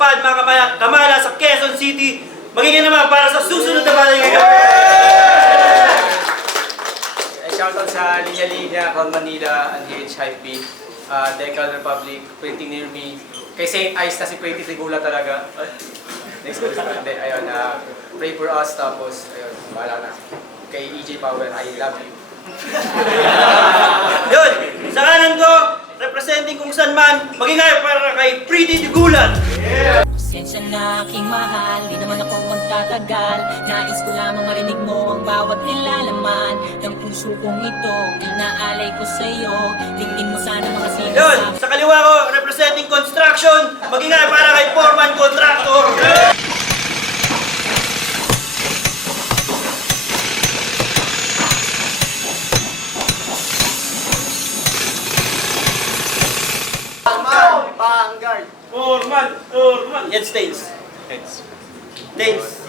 matupad mga kamala sa Quezon City. Magiging naman para sa susunod na balay ngayon. Shoutout sa Linya Linya, Call Manila, NH Hype, Decal Republic, Pretty Near Me. Kay St. Ice na si Pretty Tigula talaga. Next question. Hindi, ayun, pray for us, tapos, ayun, bahala na. Kay EJ Power, I love you. Yun, sa kanan ko, representing kung saan man, magingay para kay Pretty Tigulat. Pasensya na aking mahal, di naman ako magtatagal. Nais ko lamang marinig mo ang bawat nilalaman ng puso kong ito, inaalay ko sa'yo. Tingin mo sana mga Yun, sinasabi. sa kaliwa ko, representing construction, magingay para kay Foreman Contractor. Vanguard! Foreman. Yan, Tails. Tails. Tails.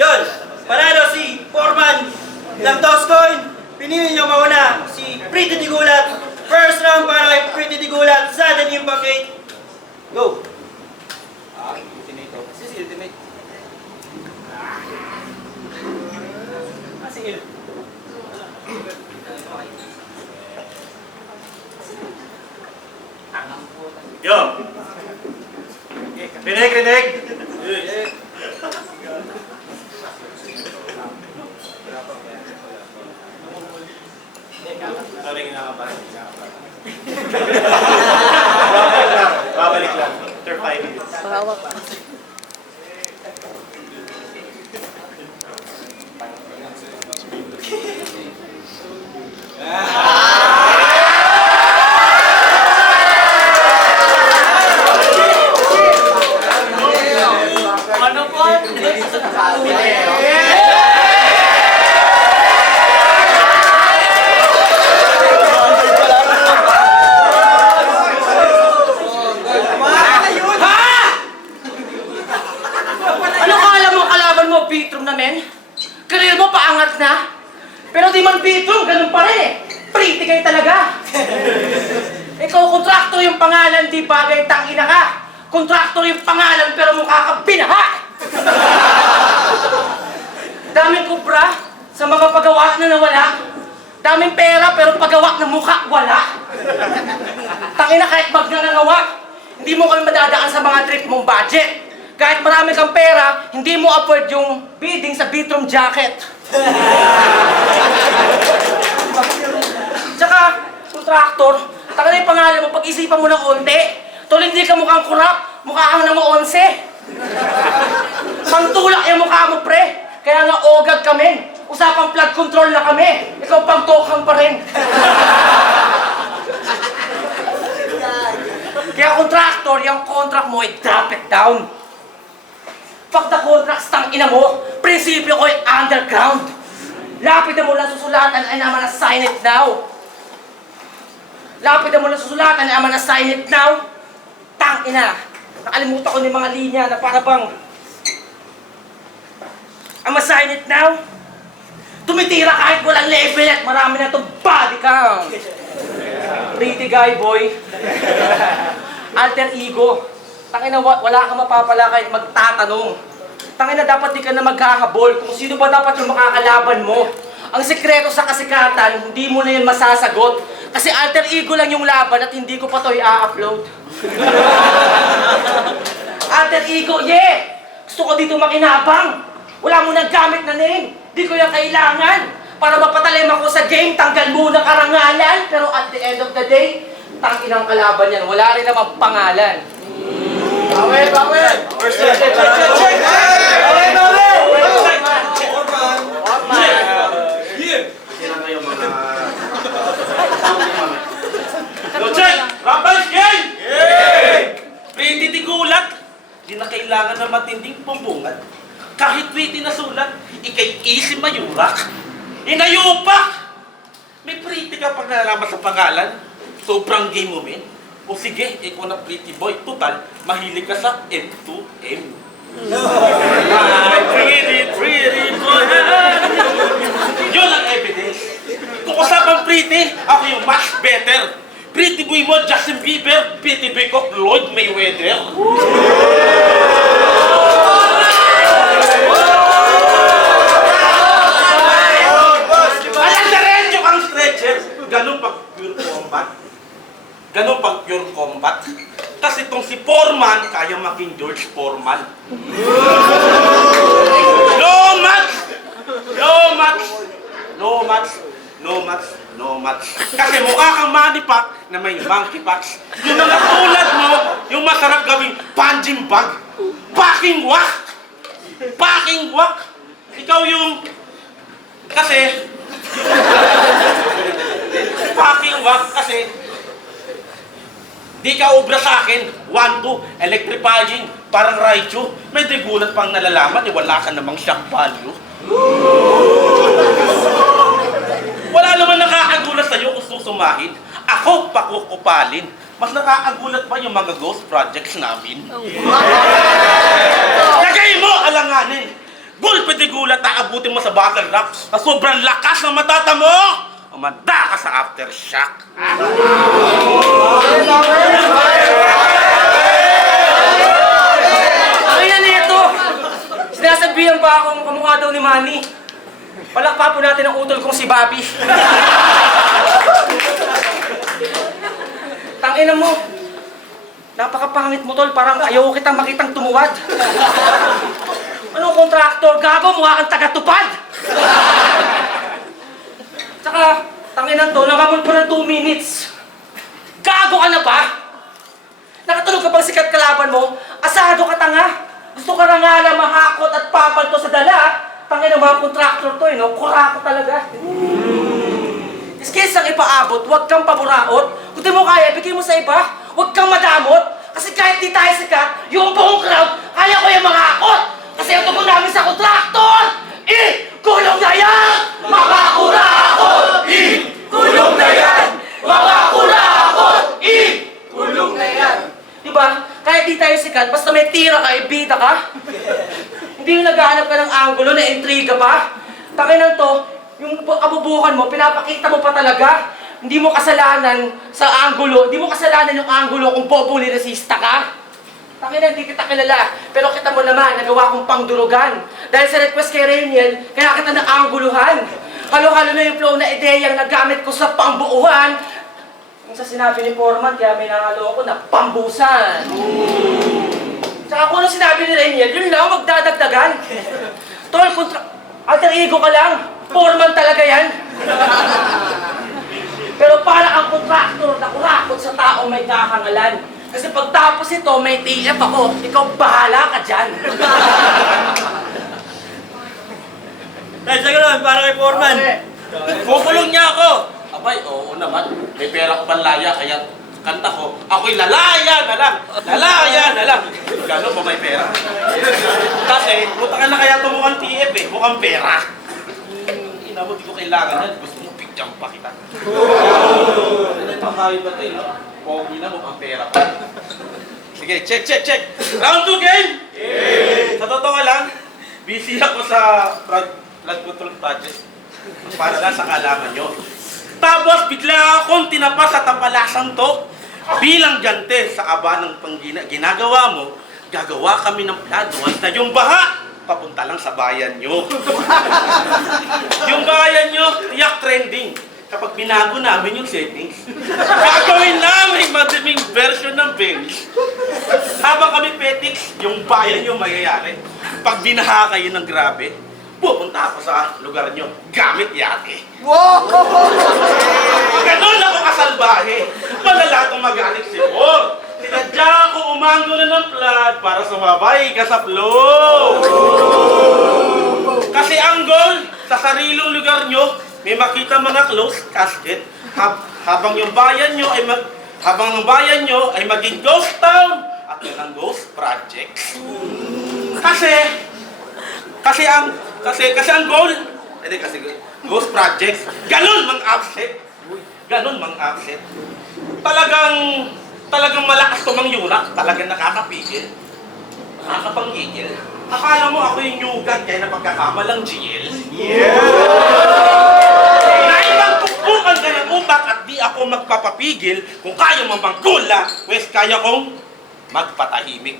Yun, panalo si Foreman ng Toscoin. Pinili niyo mauna si Pretty Tigulat. First round para kay Pretty Tigulat. Sudden Impact Gate. Go. Ultimate to. This is ultimate. Sige. Yo! Rinig! Sorry, kinakabahan. Babalik lang. After 5 minutes. Ano po? Ano kala mo kalaban mo, Bitrum na men? Career mo paangat na? Pero di man Bitrum, ganun pa rin eh. Pretty kayo talaga. Ikaw, kontraktor yung pangalan, di bagay tangina ka. Kontraktor yung pangalan, pero mukha ka binaha. Daming kubra sa mga pagawa na nawala. Daming pera, pero pagawa ng mukha, wala. Tangina, kahit magnangawa, hindi mo kami madadaan sa mga trip mong budget. Kahit marami kang pera, hindi mo afford yung bidding sa Bitrum jacket. Tsaka, kontraktor, taka na yung pangalan mo, pag-isipan mo ng konti. Tol, hindi ka mukhang kurap, mukha kang nang 11. Pangtulak yung mukha mo, pre. Kaya nga ogad kami. Usapang flood control na kami. Ikaw pagtokang pa rin. Kaya kontraktor, yung contract mo, drop it down. Pag the contracts tang ina mo, prinsipyo ko ay underground. Lapitan mo lang susulatan ay naman na sign it now. Lapitan mo lang susulatan ay naman na sign it now. Tang ina. Nakalimutan ko ng mga linya na para bang ama sign it now. Tumitira kahit walang level at marami na itong body count. Pretty guy boy. Alter ego. Tangina, wala kang mapapala kahit magtatanong. Tangina, dapat di ka na maghahabol kung sino ba dapat yung makakalaban mo. Ang sekreto sa kasikatan, hindi mo na yun masasagot. Kasi alter ego lang yung laban at hindi ko pa to i-upload. Alter ego, yeah! Gusto ko dito makinabang. Wala mo nang gamit na name. Di ko yung kailangan. Para mapatalim ako sa game, tanggal muna karangalan. Pero at the end of the day, tangin ang kalaban yan. Wala rin namang pangalan. Bawel! First check! Bawel! Go check! Rampage game! Pretty Tigulat! Di na kailangan na matinding pumbungat. Kahit witty na sulat, ikay easy mayurak. Inayupak! May pretty ka pag nalalaman sa pangalan. Sobrang game mo, men. O sige, ikaw na pretty boy. Total, mahilig ka sa M2M. My pretty boy. Yun ang evidence. Kung usapang pretty, ako yung much better. Pretty boy mo, Justin Bieber. Pretty boy ko, Floyd Mayweather. Alam na rin yung ang stretcher. Ganun pag pure combat. Ganun pag pure combat. Kasi itong si Foreman, kaya maging George Foreman. No match! No match! No match! No match! No match! Kasi mukha kang manipak na may monkeypox. Yung mga tulad mo, yung masarap gawing punching bag. Packing whack! Packing whack! Ikaw yung... Kasi... Packing whack kasi... Di ka obra sa akin. 1, 2, electrifying. Parang Raichu. May digulat pang nalalaman, wala ka namang shock value. Wala naman nakakagulat sa'yo kung susumahin. Ako pakukupalin. Mas nakakagulat pa yung mga ghost projects namin. Lagay mo, alanganin. Gulpe di gulat, aabutin mo sa battle rap. Sa sobrang lakas ng matata mo, umanda ka sa aftershock. Ano yan ito? Sinasabihan pa akong kamukha daw ni Manny. Palakpa po natin ang utol kong si Bobby. Tangina mo. Napakapangit mo, tol. Parang ayaw kitang makitang tumuwad. Anong kontraktor? Gago, mukha kang taga-tupad! Tsaka, tanginan to, nakamon po ng 2 minutes. Gago ka na ba? Nakatulog ka bang sikat kalaban mo? Asado ka tanga? Gusto ka na nga na mahakot at papalto sa dala? Tangina mga kontraktor to no? Kurako talaga. Iskes ang ipaabot, huwag kang paburaot. Kung di mo kaya, bigay mo sa iba. Huwag kang madamot. Kasi kahit di tayo sikat, yung buong crowd, kaya ko yung mga akot. Kasi ang tubo namin sa kontraktor! Kulong na yan! Mga kurakot! Kulong na yan! Mga kurakot! Kulong na yan! Diba? Kahit di tayo sikat, basta may tira ka, ibida ka. Hindi yung naghahanap ka ng angulo na intriga pa. Takinan to, yung kabubukan mo, pinapakita mo pa talaga. Hindi mo kasalanan sa angulo, hindi mo kasalanan yung angulo kung populi resista ka. Takinan, hindi kita kilala, pero kita mo naman, nagawa kong pangdurugan. Dahil sa request kay Rainiel, kaya kita naangguluhan. Halo-halo na yung flow na ideyang nagamit ko sa pambuuhan. Yung sa sinabi ni Foreman, kaya may nangalo ko na pambusan. Tsaka kung ano sinabi ni Rainiel, yun lang, magdadagdagan. Tol, alter ego ka lang. Foreman talaga yan. Pero para ang kontraktor na kurakot sa taong may kakangalan. Kasi pagtapos ito, may TF ako. Ikaw bahala ka dyan. Dahil sa gano'n, para kay Foreman. Kukulong niya ako! Abay, oo naman. May pera ko panlaya, kaya kanta ko, ako'y lalaya na lang! Lalaya na lang! Gano'n pa may pera? Kasi, buta ka na kaya ito mukhang TF eh, mukhang pera. Ina mo, di ko kailangan yan. Gusto mo, picture pa kita. Ano yung pangkawin ba ito eh, no? Pogi na, mukhang pera pa. Sige, check! Round 2 game! Sa totoo lang, busy ako sa blood control project. Para lang sa kalaman nyo. Tapos bigla akong tinapas sa tapalasang to. Bilang gante sa aba ng ginagawa mo, gagawa kami ng plano na yung baha papunta lang sa bayan nyo. Yung bayan nyo, tiyak trending. Kapag binago namin yung settings, gagawin namin madaming version ng Benz. Habang kami petiks, yung bayan nyo mayayari. Pag binaha kayo ng grabe, pupunta ako sa lugar nyo, gamit yate. Wow! Ganon ako kasalbahe. Malala itong magalit si Por. Sinadya ko umango na ng plat para sumabay ka sa flow. Kasi ang goal, sa sarilong lugar nyo, may makita mga closed casket. Habang yung bayan nyo ay maging ghost town at yun ang ghost projects. Kasi ang goal, kasi ghost projects, ganun mang upset. Talagang malakas to mang yurak, talagang nakakapigil. Nakakapanggigil. Akala mo ako yung yugat kaya napagkakamalang GL? Yeah! Na ibang pukpuk tumambak at di ako magpapapigil. Kung kaya mong manggula, pues kaya kong magpatahimik.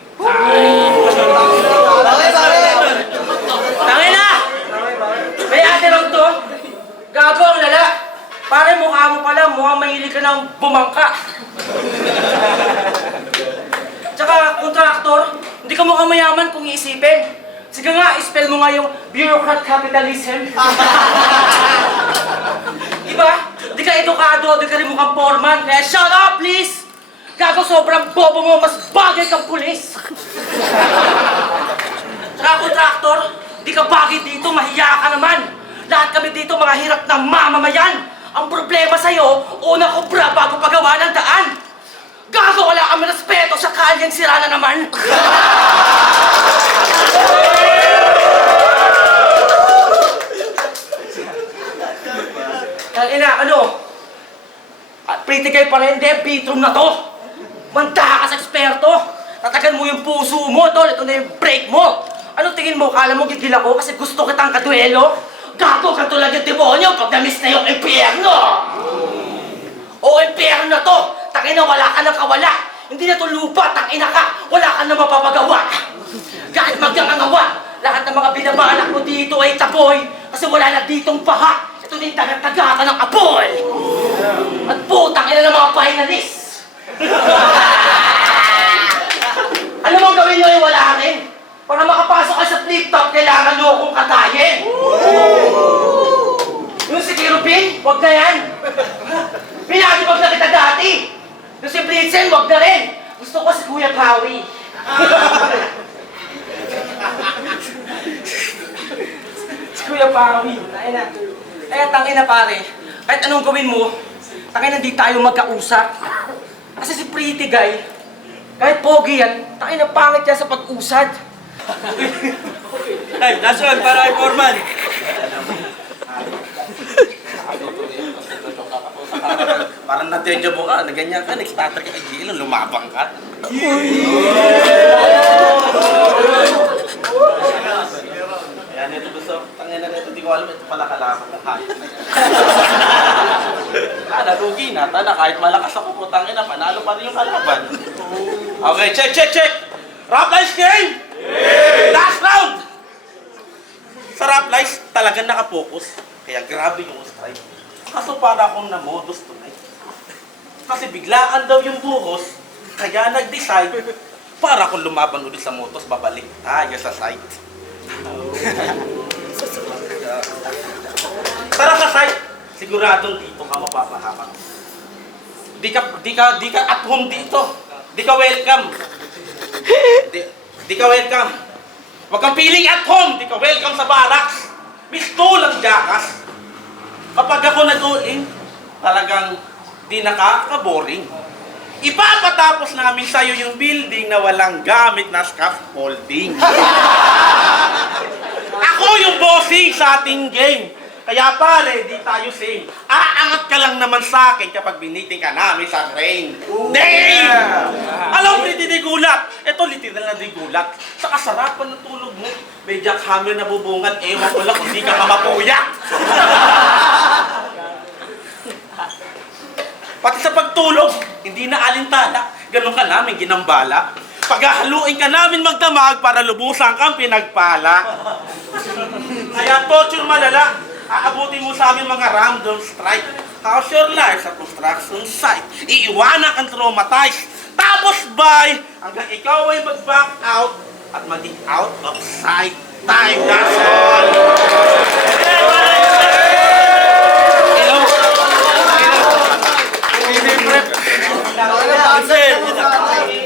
Tangin na! May ate lang to. Gago ang lala. Pare, mukha mo pala, mukhang mahilig ka ng bumangka. Tsaka, kontraktor, hindi ka mukhang mayaman kung iisipin. Sige nga, spell mo nga yung bureaucrat capitalism. Diba? Di ka edukado, di ka rin mukhang foreman. Kaya shut up, please! Gago, sobrang bobo mo, mas bagay kang pulis. Tsaka, kontraktor, di ka bagay dito, mahiya ka naman. Lahat kami dito mga hirap ng mamamayan. Ang problema sa'yo, una kubra bago pagawa ng daan. Gago, wala kami respeto sa kalyeng sira na naman. Ina, ano? Pretty guy pa rin, hindi, bitrum na to. Manda ka sa eksperto. Tatagan mo yung puso mo, tol. Ito na yung break mo. Ano tingin mo? Kala mo gigil ako kasi gusto kitang kaduelo? Gago ka tulad yung demonyo pag na-miss na yung impyerno! O impyerno na to! Tangina, wala ka ng kawala! Hindi na to lupa, tangina ka! Wala ka na mapapagawa! Kahit magnangangawa, lahat ng mga binabalak mo dito ay tapoy kasi wala na ditong baha! Ito din tagatagata ng apoy! At putang ina ng mga finalists! Ano mong gawin nyo ay wala rin? Para makapasok ka sa flip-top, kailangan nyo akong katayin! Yung si Kirupin, wag na yan! Pinagibag na kita dati! Yung si Blitzen, wag na rin! Gusto ko si Kuya Kawi! Si Kuya Kawi, tangina. Tangina pare, kahit anong gawin mo, tangina hindi tayo magkausap. Kasi si Pretty Guy, kahit pogi yan, tangina pangit yan sa pag-usad. Ay, Nason, para kay Foreman. Parang na-deja vu ka, na ganyan ka, nag-starter ka kay Gilo, lumabang ka. Yan, ito gusto, tangin na ito, di ko alam, ito pala kalaban ng hayop na yan. Nalugi na, tana, kahit malakas ako, putangin na, panalo pa rin yung kalaban. Okay, check! Rap Lice game! Last round! Sa Rap Lice, talagang nakapokus. Kaya grabe yung strike. Kaso para akong na-modus tonight. Kasi biglaan daw yung buhos, kaya nag-decide para akong lumaban ulit sa motos, babalik tayo sa site. Tara sa site, siguradong dito ka mapapahamak. Di ka at home dito. Di ka welcome. Di ka welcome. Huwag kang feeling at home. Di ka welcome sa barracks. Mistulang jakas. Kapag ako nag-all-in, talagang di nakaka-boring. Ipapatapos namin sa'yo yung building na walang gamit na scaffolding. Ako yung bossing sa ating game. Kaya pare, di tayo same. Aangat ka lang naman sa akin kapag biniting ka namin sa train. Damn! Alam, pretty di gulat. Ito, literal na di gulat. Sa kasarapan ng tulog mo, may jackhammer na bubungan, ewan ko lang kung di ka mamapuyak. Pati sa pagtulog, hindi na alintana. Ganun ka namin ginambala. Paghahaluin ka namin magdamag para lubusan kang pinagpala. Kaya torture malala. Aabutin mo sa amin mga random strike. How's your life sa construction site? Iiwanan kang traumatized. Tapos bye, hanggang ikaw ay mag-back out at maging out of sight. Time, that's all.